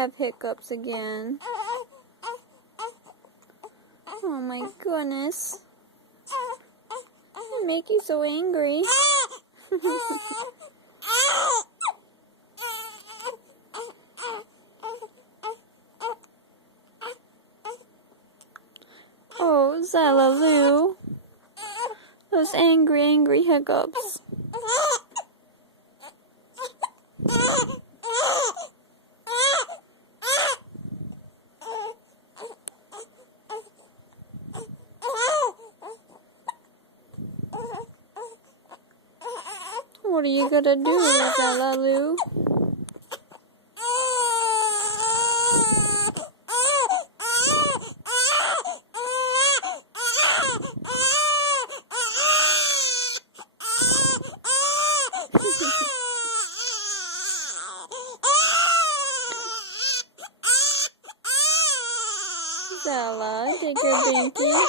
have hiccups again. Oh my goodness. They make you so angry. Oh, Zalaloo. Those angry hiccups. What are you gonna do, Zalaloo? Zala, take your binky.